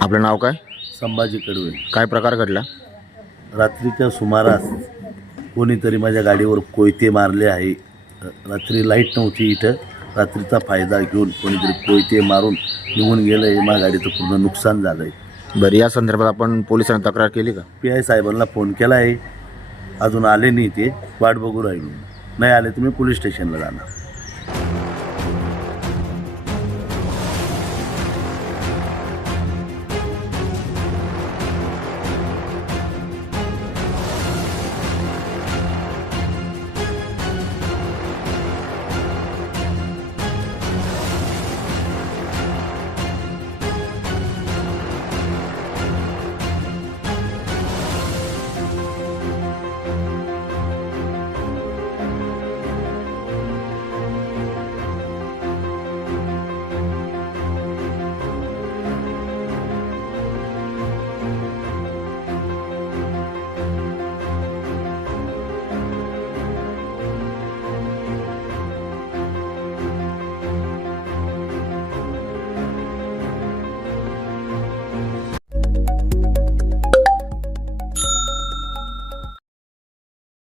आपलं नाव काय? संभाजी कडवे. काय प्रकार घडला? रात्रीच्या सुमारास कोणीतरी माझ्या गाडीवर कोयते मारले आहे. रात्री लाईट नव्हती इथं. रात्रीचा फायदा घेऊन कोणीतरी कोयते मारून निघून गेलं आहे. माझ्या गाडीचं पूर्ण नुकसान झालं आहे. बरं, या संदर्भात आपण पोलिसांना तक्रार केली का? PI साहेबांना फोन केला आहे. अजून आले नाही, ते वाट बघू राहिलो. नाही आले तर मी पोलीस स्टेशनला जाणार.